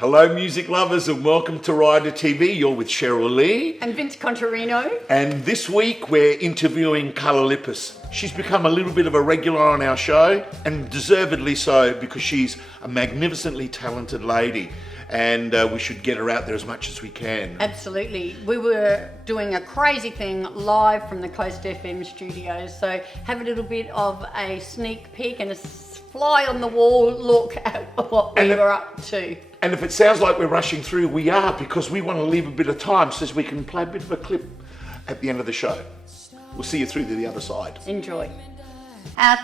Hello music lovers and welcome to Rider TV. You're with Cheryl Lee. And Vince Contarino. And this week we're interviewing Carla Lippis. She's become a little bit of a regular on our show, and deservedly so, because she's a magnificently talented lady. And we should get her out there as much as we can. Absolutely. We were doing a crazy thing live from the Coast FM studios, so have a little bit of a sneak peek and a fly on the wall look at what we were up to. And if it sounds like we're rushing through, we are, because we want to leave a bit of time so we can play a bit of a clip at the end of the show. We'll see you through to the other side. Enjoy.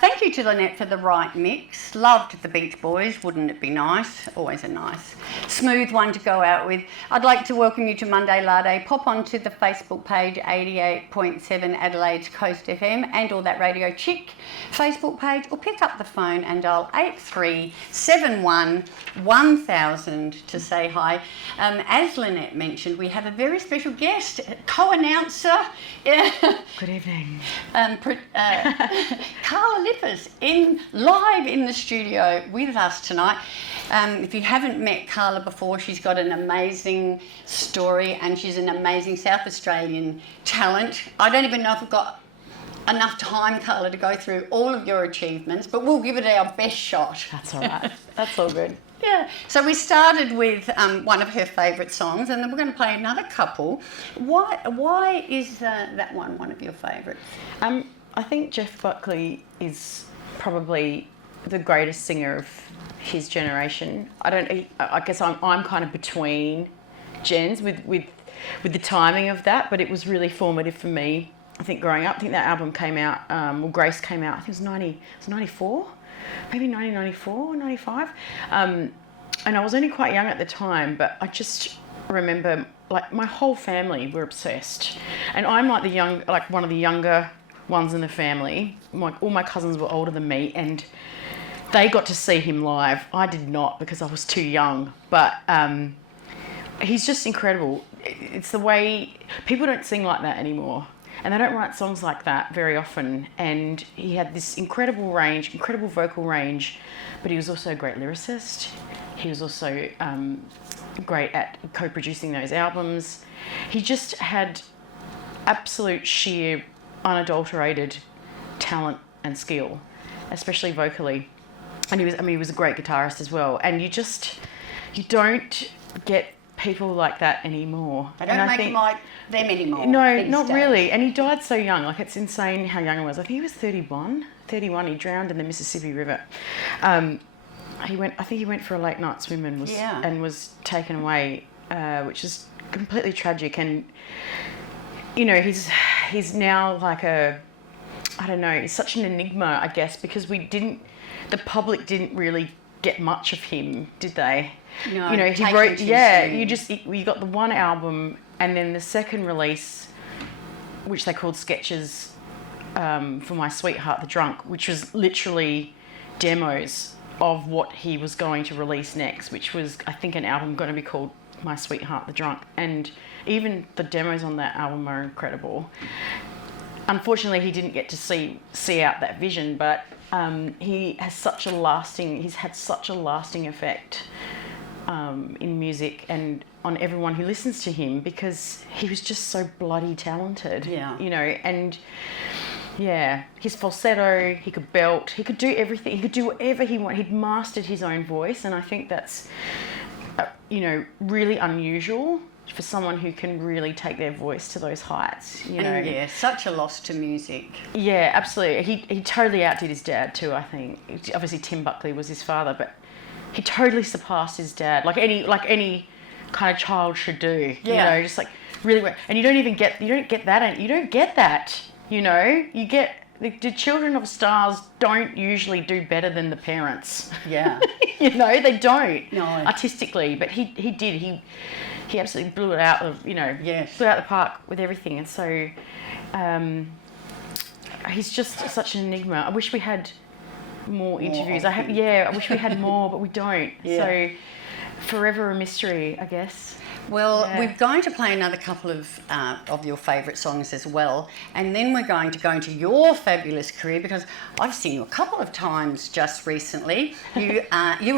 Thank you to Lynette for the right mix. Loved the Beach Boys, wouldn't it be nice? Always a nice, smooth one to go out with. I'd like to welcome you to Monday Larday. Pop onto the Facebook page, 88.7 Adelaide's Coast FM, and or that Radio Chick Facebook page, or pick up the phone and dial 8371 1000 to say hi. As Lynette mentioned, we have a very special guest, co-announcer. Good evening. Carla Lippis live in the studio with us tonight. If you haven't met Carla before, she's got an amazing story and she's an amazing South Australian talent. I don't even know if we've got enough time, Carla, to go through all of your achievements, but we'll give it our best shot. That's all right. That's all good. Yeah. So we started with one of her favourite songs, and then we're going to play another couple. Why is that one of your favourites? I think Jeff Buckley is probably the greatest singer of his generation. I guess I'm kind of between gens with the timing of that, but it was really formative for me. I think growing up, I think that album came out, Grace came out, I think it was 94, maybe 1994, 95. And I was only quite young at the time, but I just remember, like, my whole family were obsessed. And I'm like one of the younger ones in the family. All my cousins were older than me, and they got to see him live. I did not, because I was too young, but he's just incredible. It's the way people don't sing like that anymore, and they don't write songs like that very often. And he had this incredible vocal range, but he was also a great lyricist. He was also great at co-producing those albums. He just had absolute sheer unadulterated talent and skill, especially vocally. And he was a great guitarist as well. And you don't get people like that anymore. They don't make them like them anymore. No, not really. And he died so young. Like, it's insane how young he was. I think he was 31. He drowned in the Mississippi River. I think he went for a late night swim and was taken away, which is completely tragic. And he's now like he's such an enigma, I guess, because the public didn't really get much of him, did they? No, he wrote, you got the one album, and then the second release, which they called Sketches for My Sweetheart the Drunk, which was literally demos of what he was going to release next, which was, I think, an album going to be called My Sweetheart the Drunk. And even the demos on that album are incredible. Unfortunately, he didn't get to see out that vision, but he's had such a lasting effect in music and on everyone who listens to him, because he was just so bloody talented. Yeah. And yeah, his falsetto, he could belt, he could do everything, he could do whatever he wanted. He'd mastered his own voice, and I think that's really unusual for someone who can really take their voice to those heights, And yeah, such a loss to music. Yeah, absolutely. He totally outdid his dad too, I think. Obviously Tim Buckley was his father, but he totally surpassed his dad, like any kind of child should do. Yeah. Just like really, and you don't get that. You get the children of stars don't usually do better than the parents. Yeah. They don't. No. Artistically, but he did. He absolutely blew it out of, blew out the park with everything. And so he's just such an enigma. I wish we had more interviews. I wish we had more, but we don't. Yeah. So forever a mystery, I guess. Well, Yeah. we're going to play another couple of your favourite songs as well, and then we're going to go into your fabulous career, because I've seen you a couple of times just recently. You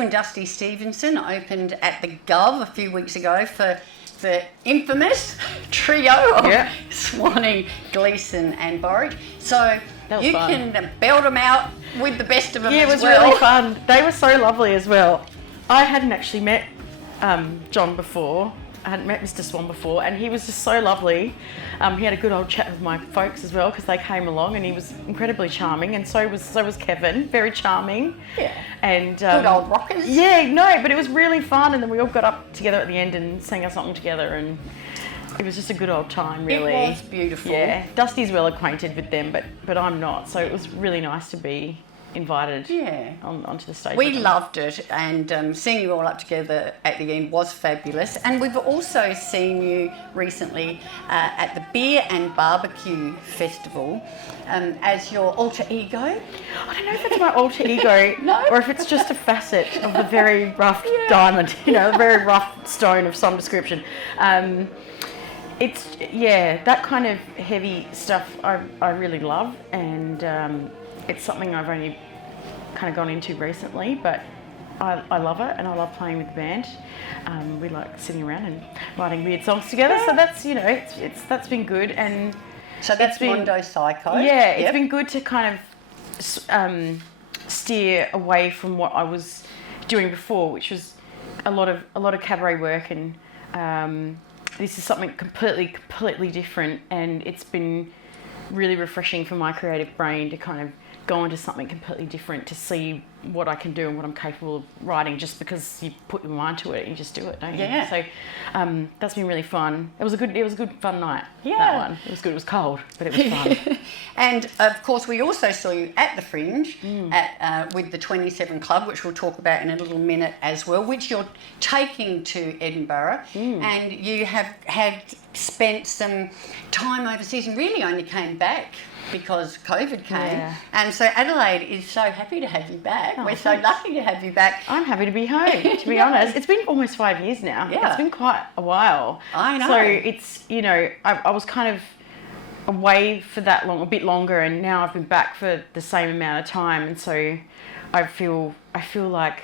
and Dusty Stevenson opened at the Gov a few weeks ago for the infamous trio of Yeah. Swanee, Gleeson and Borwick. So That was you fun. can belt them out with the best of them Yeah, it as was well. really fun. They were so lovely as well. I hadn't actually met John before. I hadn't met Mr. Swan before, and he was just so lovely. He had a good old chat with my folks as well, because they came along, and he was incredibly charming, and so was Kevin, very charming. Yeah. And Good old rockers. Yeah, no, but it was really fun, and then we all got up together at the end and sang a song together, and it was just a good old time, really. It was beautiful. Yeah, Dusty's well acquainted with them, but I'm not, so it was really nice to be invited onto the stage. We loved it, and seeing you all up together at the end was fabulous. And we've also seen you recently at the Beer and Barbecue Festival as your alter ego. I don't know if it's my alter ego No? or if it's just a facet of a very rough diamond, a very rough stone of some description. It's, that kind of heavy stuff I really love, and it's something I've only kind of gone into recently, but I love it, and I love playing with the band. We like sitting around and writing weird songs together, so that's, that's been good. And So that's it's been, Mondo Psycho. Yeah, Yep. it's been good to kind of steer away from what I was doing before, which was a lot of cabaret work, and this is something completely different, and it's been really refreshing for my creative brain to kind of go into something completely different, to see what I can do and what I'm capable of writing, just because you put your mind to it and you just do it, don't you? Yeah. So that's been really fun. It was a good fun night. Yeah. That one. It was good. It was cold, but it was fun. And of course, we also saw you at the Fringe with the 27 Club, which we'll talk about in a little minute as well, which you're taking to Edinburgh. And you have had spent some time overseas and really only came back because COVID came. Yeah. And so Adelaide is so happy to have you back. Oh, We're so lucky to have you back. I'm happy to be home, to be honest. It's been almost 5 years now. Yeah. It's been quite a while. I know. So it's, I was kind of away for that long, a bit longer, and now I've been back for the same amount of time, and so I feel like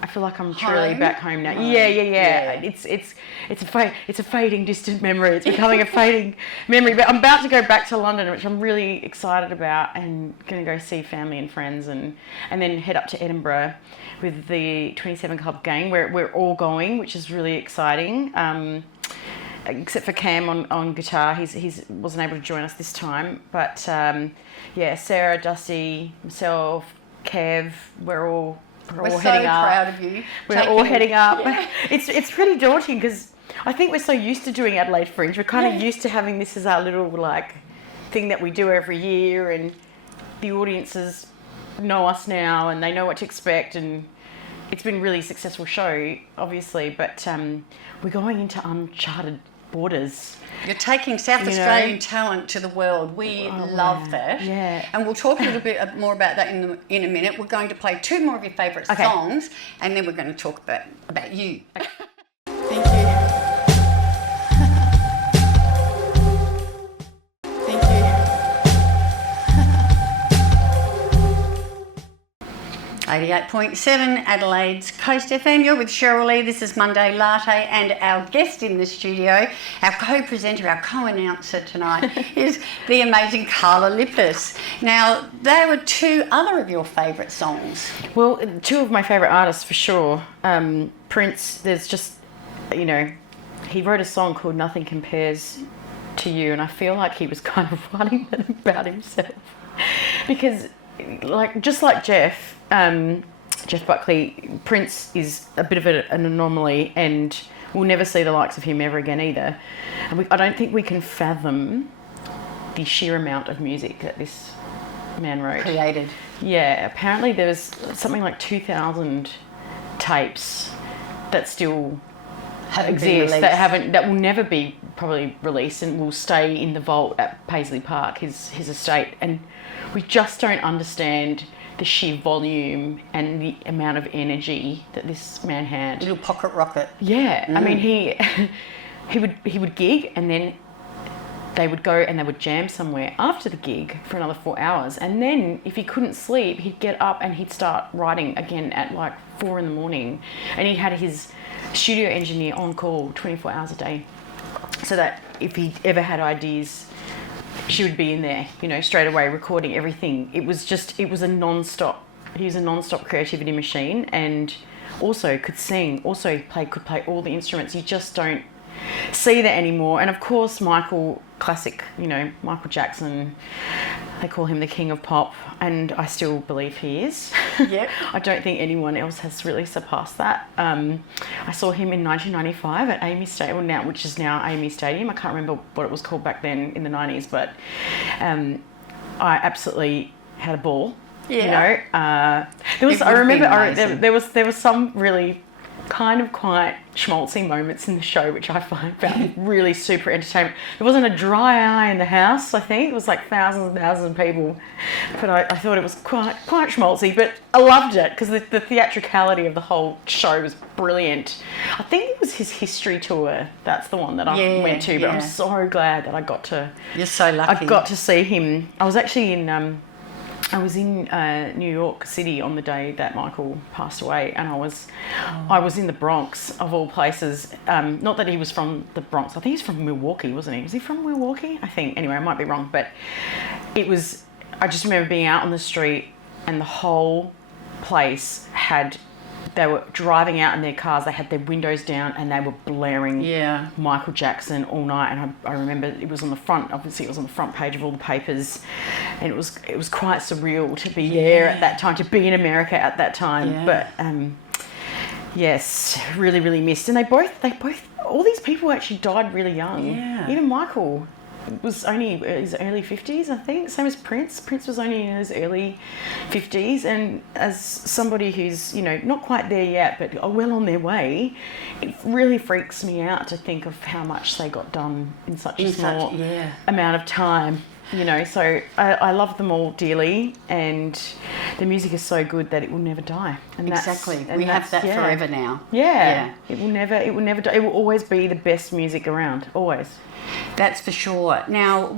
I'm truly Home? back home now. Home. Yeah. It's a fading, distant memory. It's becoming a fading memory. But I'm about to go back to London, which I'm really excited about, and going to go see family and friends, and then head up to Edinburgh with the 27 Club gang, where we're all going, which is really exciting. Except for Cam on guitar, he wasn't able to join us this time. But Sarah, Dusty, myself, Kev, we're all We're so heading up. proud of you. We're all heading up. Yeah. It's pretty daunting, because I think we're so used to doing Adelaide Fringe. We're kind of used to having this as our little thing that we do every year, and the audiences know us now and they know what to expect, and it's been a really successful show, obviously. But we're going into uncharted borders. You're taking South Australian talent to the world. We love that. Yeah. And we'll talk a little bit more about that in a minute. We're going to play two more of your favourite Okay. songs, and then we're going to talk about you. Thank you. Thank you. 88.7 Adelaide's Coast FM. You're with Cheryl Lee. This is Monday Latte, and our guest in the studio, our co-presenter, our co-announcer tonight is the amazing Carla Lippis. Now, they were two other of your favourite songs. Well, two of my favourite artists for sure. Prince, there's just, he wrote a song called Nothing Compares to You, and I feel like he was kind of writing that about himself. Because, just like Jeff Buckley, Prince is a bit of an anomaly, and we'll never see the likes of him ever again either. And I don't think we can fathom the sheer amount of music that this man wrote. Created. Yeah, apparently there was something like 2,000 tapes that still exist, that will never be probably released, and will stay in the vault at Paisley Park, his estate. And we just don't understand the sheer volume and the amount of energy that this man had. Little pocket rocket. Yeah, I mean, he would gig, and then they would go and they would jam somewhere after the gig for another 4 hours. And then if he couldn't sleep, he'd get up and he'd start writing again at like 4 a.m. And he had his studio engineer on call 24 hours a day, so that if he ever had ideas, she would be in there, you know, straight away recording everything. It was a non-stop. He was a non-stop creativity machine, and also could sing, also could play all the instruments. You just don't see that anymore. And of course, classic, you know, Michael Jackson, they call him the king of pop, and I still believe he is. Yep. I don't think anyone else has really surpassed that. I saw him in 1995 at Amy Stadium, which is now Amy Stadium. I can't remember what it was called back then in the 90s, but I absolutely had a ball. Yeah. You know, there was some really kind of quite schmaltzy moments in the show, which I found really super entertaining. There wasn't a dry eye in the house. I think it was like thousands and thousands of people, but I thought it was quite schmaltzy. But I loved it because the theatricality of the whole show was brilliant. I think it was his history tour. That's the one that I went to. But I'm so glad that I got to. You're so lucky. I got to see him. I was actually in New York City on the day that Michael passed away, and I was in the Bronx of all places. Not that he was from the Bronx. I think he's from Milwaukee, wasn't he? Was he from Milwaukee? I think. Anyway, I might be wrong, but I just remember being out on the street, and the whole place they were driving out in their cars, they had their windows down, and they were blaring Michael Jackson all night. And I remember it was on the front page of all the papers, and it was quite surreal to be there at that time, to be in America at that time. Yeah. But yes, really, really missed. And they both, all these people actually died really young. Yeah. Even Michael was only in his early 50s, I think. Same as Prince. Prince was only in his early 50s. And as somebody who's, you know, not quite there yet, but are well on their way, it really freaks me out to think of how much they got done in such a small amount of time. You know, so I love them all dearly, and the music is so good that it will never die. And exactly, we have that forever now. Yeah, it will never die. It will always be the best music around, always. That's for sure. Now,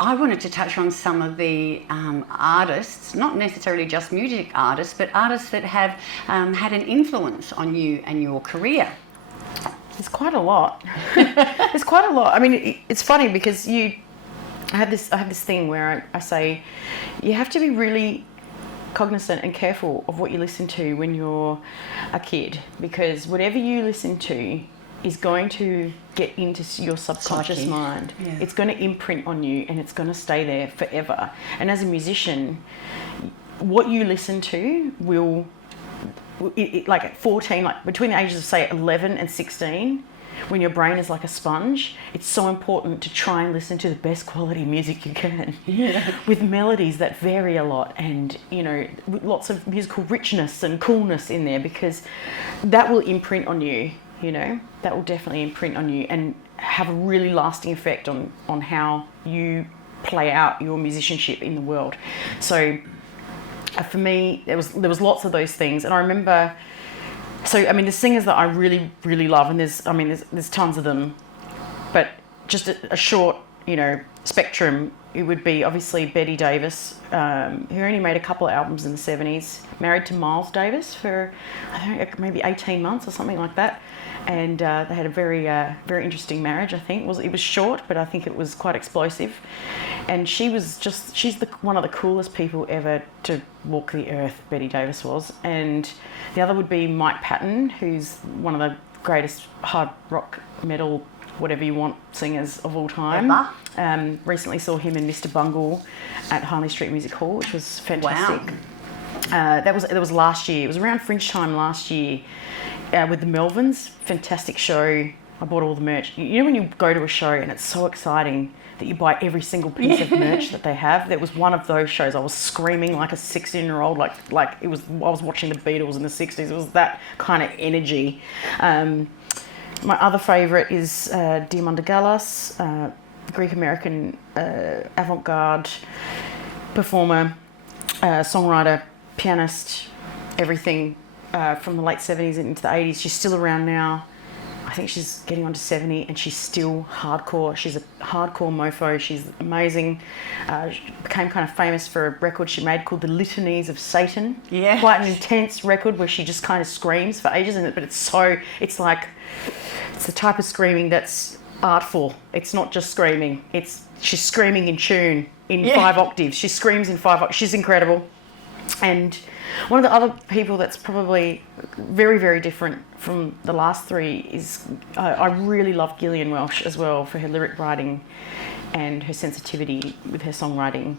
I wanted to touch on some of the artists, not necessarily just music artists, but artists that have had an influence on you and your career. There's quite a lot. There's quite a lot. I mean, it's funny because I have this thing where I say you have to be really cognizant and careful of what you listen to when you're a kid, because whatever you listen to is going to get into your subconscious mind. Yeah. It's going to imprint on you, and it's going to stay there forever. And as a musician, what you listen to will, like at 14, like between the ages of say 11 and 16, when your brain is like a sponge, it's so important to try and listen to the best quality music you can, with melodies that vary a lot, and, you know, with lots of musical richness and coolness in there, because that will imprint on you, you know, that will definitely imprint on you and have a really lasting effect on how you play out your musicianship in the world. So for me, there was lots of those things. And I remember, so I mean, the singers that I really, really love, and there's tons of them, but just a short, you know, spectrum, it would be obviously Betty Davis, who only made a couple of albums in the 70s, married to Miles Davis for, I think, maybe 18 months or something like that. And they had a very, very interesting marriage, I think. It was short, but I think it was quite explosive. And she's one of the coolest people ever to walk the earth, Betty Davis was. And the other would be Mike Patton, who's one of the greatest hard rock, metal, whatever you want, singers of all time. Recently saw him in Mr. Bungle at Harley Street Music Hall, which was fantastic. Wow. That was last year. It was around Fringe time last year. With the Melvins, fantastic show. I bought all the merch. You know when you go to a show and it's so exciting that you buy every single piece of merch that they have? There was one of those shows. I was screaming like a 16-year-old, like I was watching the Beatles in the 60s. It was that kind of energy. My other favourite is Diamanda Gallas, Greek-American avant-garde performer, songwriter, pianist, everything. From the late 70s into the 80s. She's still around now. I think she's getting on to 70 and she's still hardcore. She's a hardcore mofo. She's amazing. She became kind of famous for a record she made called The Litanies of Satan. Yeah. Quite an intense record where she just kind of screams for ages, but it's the type of screaming that's artful. It's not just screaming. She's screaming in tune in 5 octaves. She screams in 5 octaves. She's incredible. And one of the other people that's probably very, very different from the last 3 is I really love Gillian Welsh as well for her lyric writing and her sensitivity with her songwriting.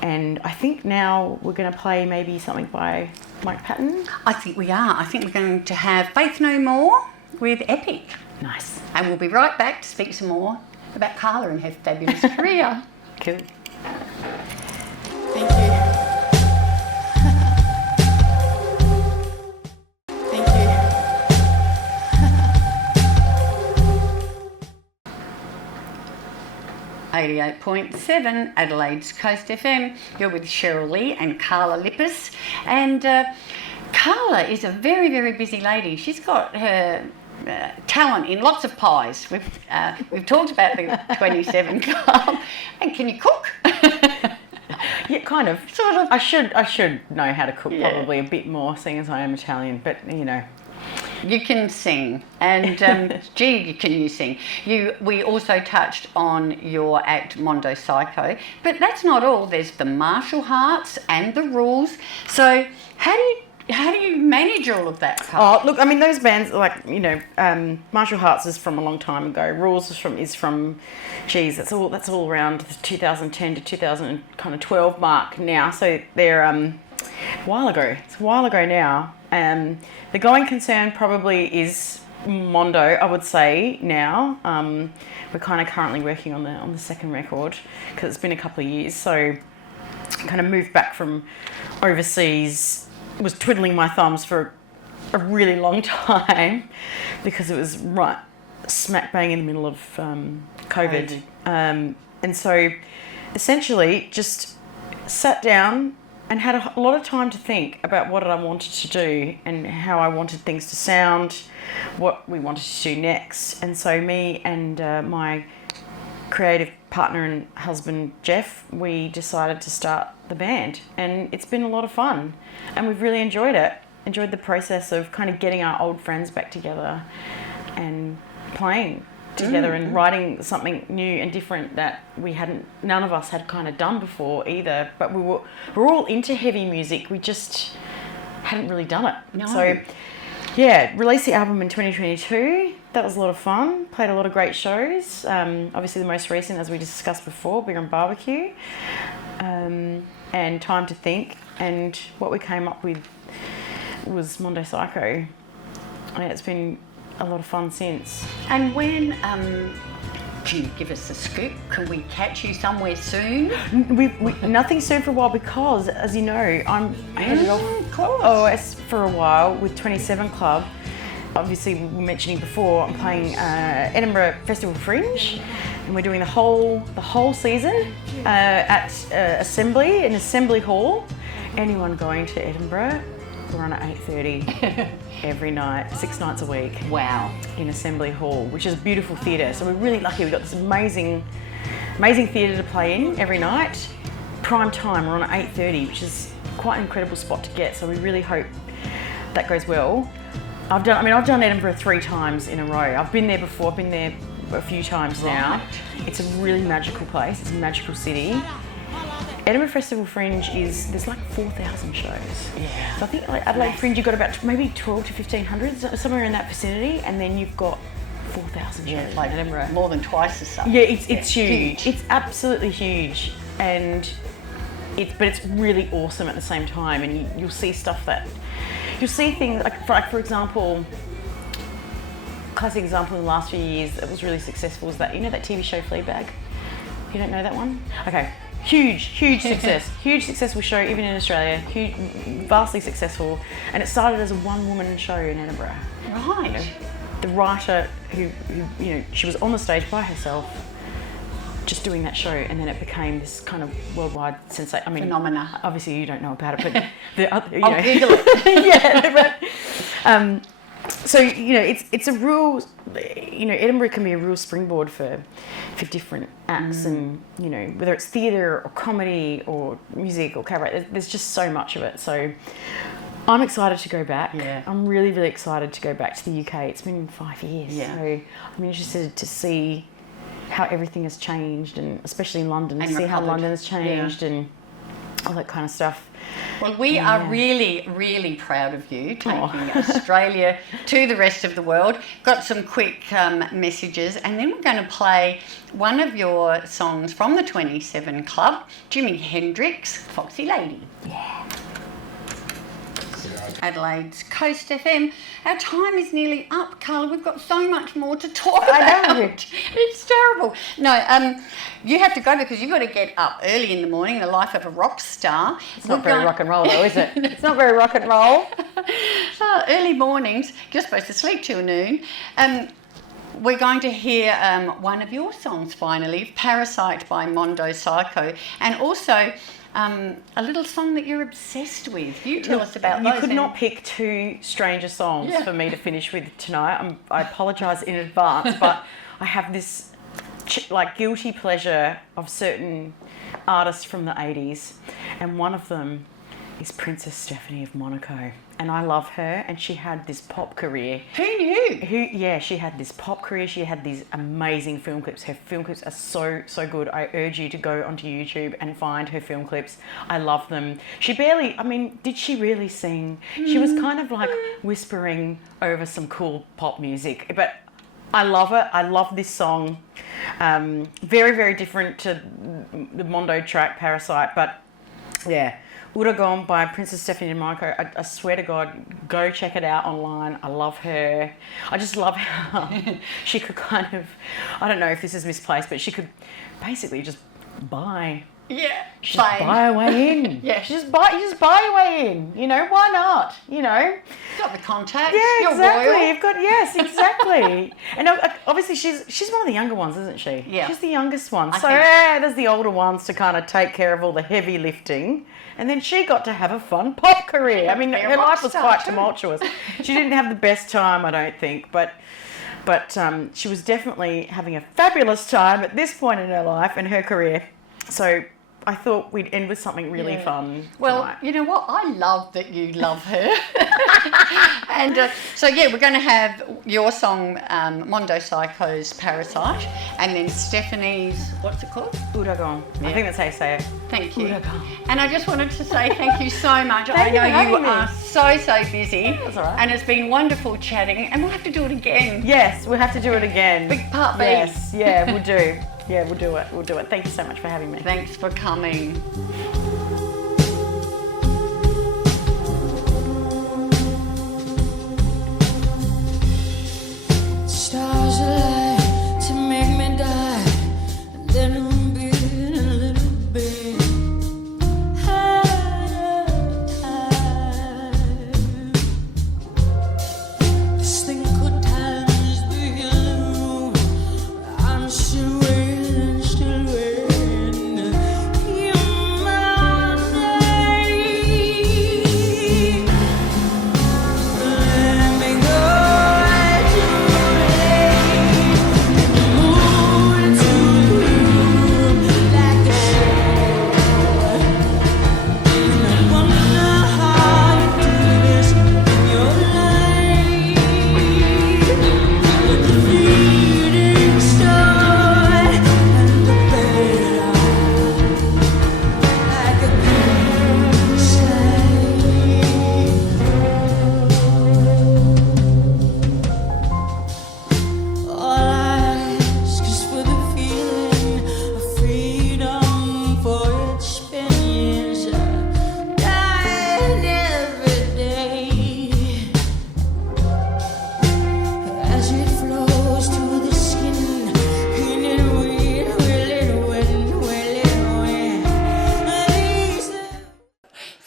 And I think now we're going to play maybe something by Mike Patton. I think we are. I think we're going to have Faith No More with Epic. Nice. And we'll be right back to speak some more about Carla and her fabulous career. Cool. Thank you. Thank you. 88.7 Adelaide's Coast FM. You're with Cheryl Lee and Carla Lippis. And Carla is a very, very busy lady. She's got her talent in lots of pies. We've talked about the 27 Club. And can you cook? Yeah, kind of. Sort of. I should know how to cook Yeah. probably a bit more, seeing as I am Italian. But you know, You can sing, and gee, can you sing? We also touched on your act Mondo Psycho, but that's not all. There's the martial arts and the rules. So how do you manage all of that, Carl? oh look, I mean those bands like Martial Arts is from a long time ago. Rules is from, geez, that's all around the 2010 to 2012 mark now. So they're a while ago. It's a while ago now. The going concern probably is Mondo, I would say now. We're kind of currently working on the second record because it's been a couple of years. So kind of moved back from overseas, was twiddling my thumbs for a really long time because it was right smack bang in the middle of COVID. And so essentially just sat down and had a lot of time to think about what I wanted to do and how I wanted things to sound, what we wanted to do next. And so me and my creative partner and husband, Jeff, we decided to start the band. And it's been a lot of fun. And we've really enjoyed it. Enjoyed the process of kind of getting our old friends back together and playing together and writing something new and different that none of us had kind of done before either. But we're all into heavy music. We just hadn't really done it. No. So yeah, released the album in 2022. That was a lot of fun. Played a lot of great shows. Obviously the most recent, as we discussed before, Beer and Barbecue, and Time to Think. And what we came up with was Mondo Psycho. And it's been a lot of fun since. And when can you give us a scoop? Can we catch you somewhere soon? We nothing soon for a while because, as you know, I'm headed off Of course. OS for a while with 27 Club. Obviously, we were mentioning before, I'm playing Edinburgh Festival Fringe, and we're doing the whole season at Assembly Hall. Anyone going to Edinburgh, we're on at 8:30 every night, 6 nights a week. Wow. In Assembly Hall, which is a beautiful theatre. So we're really lucky. We've got this amazing theatre to play in every night. Prime time, we're on at 8:30, which is quite an incredible spot to get. So we really hope that goes well. I've done Edinburgh 3 times in a row. I've been there before. I've been there a few times now. Right. It's a really magical place. It's a magical city. Edinburgh Festival Fringe there's like 4,000 shows. Yeah. So I think like Adelaide Fringe, you've got about maybe 12 to 1,500, somewhere in that vicinity, and then you've got 4,000 shows Like in Edinburgh. more than twice as much. Yeah, it's huge. It's absolutely huge, and but it's really awesome at the same time. And you'll see stuff you'll see things like for example, classic example in the last few years that was really successful was that that TV show Fleabag. You don't know that one? Okay. Huge success. Huge successful show, even in Australia. Huge, vastly successful. And it started as a one-woman show in Edinburgh. Right. The writer who she was on the stage by herself, just doing that show, and then it became this kind of worldwide sensation. I mean, Phenomena. Obviously, you don't know about it, but the other, I'll Google it. yeah. So it's a real, Edinburgh can be a real springboard for different acts, and whether it's theatre or comedy or music or cabaret, there's just so much of it. So I'm excited to go back. Yeah. I'm really, really excited to go back to the UK. It's been 5 years. Yeah. So I'm interested to see how everything has changed, and especially in London, And see how recovered. London has changed and all that kind of stuff. Well, we are really, really proud of you taking Australia to the rest of the world. Got some quick messages, and then we're going to play one of your songs from the 27 Club, Jimi Hendrix, Foxy Lady. Yeah. Adelaide's Coast FM. Our time is nearly up, Carla. We've got so much more to talk about. I know. It's terrible. No, you have to go because you've got to get up early in the morning, the life of a rock star. It's not very rock and roll though, is it? It's not very rock and roll. Early mornings, you're supposed to sleep till noon. We're going to hear one of your songs finally, Parasite by Mondo Psycho, and also a little song that you're obsessed with. You tell us about those. You could not pick two stranger songs for me to finish with tonight. I apologise in advance, but I have this guilty pleasure of certain artists from the 80s, and one of them is Princess Stephanie of Monaco. And I love her, and she had this pop career. Who knew? She had this pop career. She had these amazing film clips. Her film clips are so good. I urge you to go onto YouTube and find her film clips. I love them. Did she really sing? She was kind of like whispering over some cool pop music. But I love it. I love this song. Very, very different to the Mondo track, Parasite. But yeah. Uragon by Princess Stephanie of Monaco. I swear to God, go check it out online. I love her. I just love how she could kind of, I don't know if this is misplaced, but she could basically just buy. Yeah, buy a way in. Yeah. You just buy your way in. Why not? You've got the contacts. Yeah, You're exactly. royal. Yes, exactly. And obviously she's one of the younger ones, isn't she? Yeah. She's the youngest one. I So think- there's the older ones to kind of take care of all the heavy lifting. And then she got to have a fun pop career. I mean, Be a her rock life was star quite too. tumultuous. She didn't have the best time, I don't think, but she was definitely having a fabulous time at this point in her life and her career. So I thought we'd end with something really fun. Well, tonight. you know what? I love that you love her. And we're going to have your song, Mondo Psycho's Parasite, and then Stephanie's, what's it called? Uragon. I think that's how you say it. Thank you. Uragon. And I just wanted to say thank you so much. I Thank you know for having you me. are so busy. That's all right. And it's been wonderful chatting, and we'll have to do it again. Yes, we'll have to do it again. Big part B. Yes, yeah, we'll do. Yeah, we'll do it. We'll do it. Thank you so much for having me. Thanks for coming. Stars align to make me die, and then I'm being a little bit out of time. This thing called time is the healing room. I'm still waiting, Hear my name. Let me go.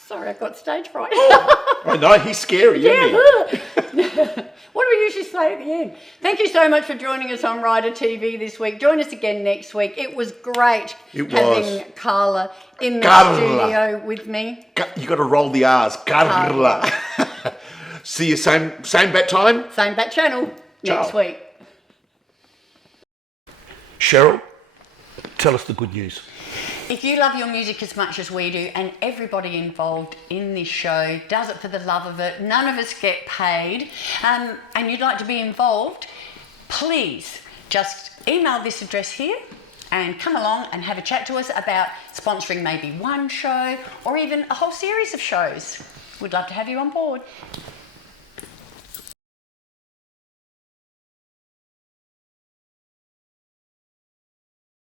Sorry, I got stage fright. I know, he's scary, isn't he? What do we usually say at the end? Thank you so much for joining us on Rider TV this week. Join us again next week. It was great having Carla in the studio with me. You got to roll the R's. Carla. See you same bat time. Same bat channel next Ciao. week. Cheryl, tell us the good news. If you love your music as much as we do, and everybody involved in this show does it for the love of it, none of us get paid, and you'd like to be involved, please just email this address here and come along and have a chat to us about sponsoring maybe one show or even a whole series of shows. We'd love to have you on board.